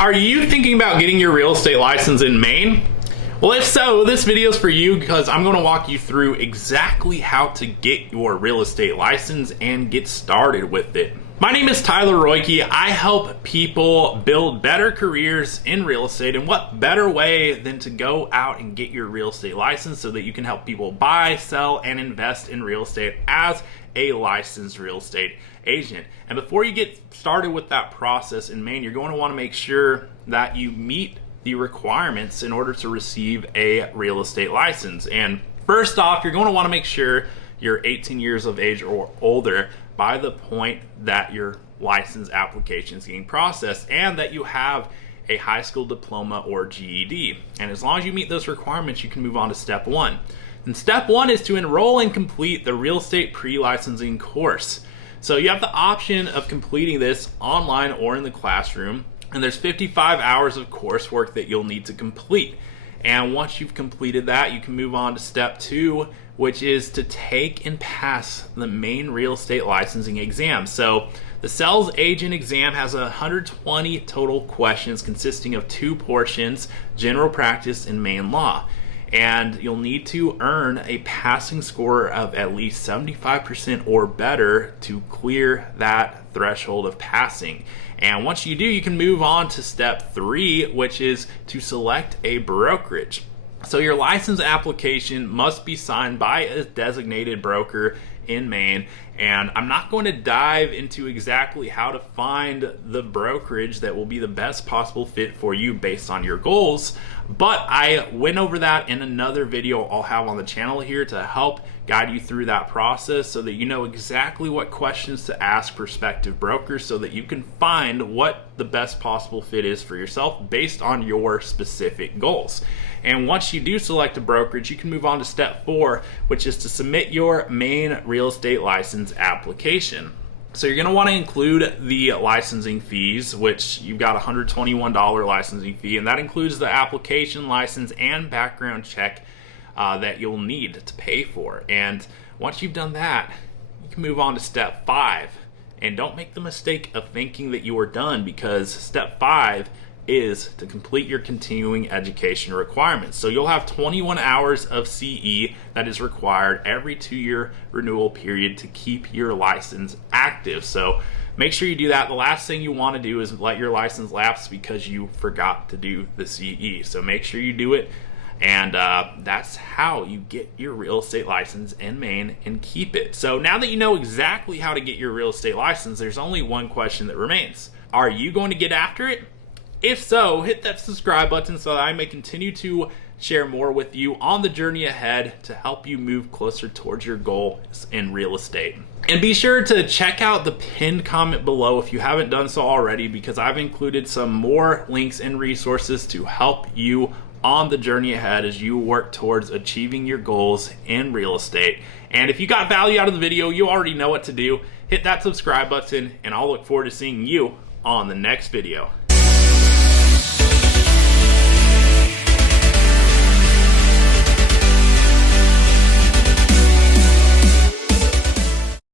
Are you thinking about getting your real estate license in Maine? Well, if so, this video is for you because I'm going to walk you through exactly how to get your real estate license and get started with it. My name is Tyler Roicki. I help people build better careers in real estate, and what better way than to go out and get your real estate license so that you can help people buy, sell, and invest in real estate as a licensed real estate agent. And before you get started with that process in Maine, you're going to want to make sure that you meet the requirements in order to receive a real estate license. And first off, you're going to want to make sure you're 18 years of age or older by the point that your license application is getting processed, and that you have a high school diploma or GED. And as long as you meet those requirements, you can move on to step one. And step one is to enroll and complete the real estate pre-licensing course. So you have the option of completing this online or in the classroom, and there's 55 hours of coursework that you'll need to complete. And once you've completed that, you can move on to step two, which is to take and pass the Maine real estate licensing exam. So the sales agent exam has 120 total questions consisting of two portions, general practice and Maine law. And you'll need to earn a passing score of at least 75% or better to clear that threshold of passing. And once you do, you can move on to step three, which is to select a brokerage. So your license application must be signed by a designated broker in Maine, and I'm not going to dive into exactly how to find the brokerage that will be the best possible fit for you based on your goals, but I went over that in another video I'll have on the channel here to help guide you through that process so that you know exactly what questions to ask prospective brokers so that you can find what the best possible fit is for yourself based on your specific goals. And once you do select a brokerage, you can move on to step four, which is to submit your Maine real estate license application. So you're going to want to include the licensing fees, which you've got a $121 licensing fee, and that includes the application, license, and background check that you'll need to pay for. And once you've done that, you can move on to step five. And don't make the mistake of thinking that you are done, because step five is to complete your continuing education requirements. So you'll have 21 hours of CE that is required every 2-year renewal period to keep your license active. So make sure you do that. The last thing you want to do is let your license lapse because you forgot to do the CE. So make sure you do it. And that's how you get your real estate license in Maine and keep it. So now that you know exactly how to get your real estate license, there's only one question that remains. Are you going to get after it? If so, hit that subscribe button so that I may continue to share more with you on the journey ahead to help you move closer towards your goals in real estate. And be sure to check out the pinned comment below if you haven't done so already, because I've included some more links and resources to help you on the journey ahead as you work towards achieving your goals in real estate. And if you got value out of the video, you already know what to do. Hit that subscribe button, and I'll look forward to seeing you on the next video.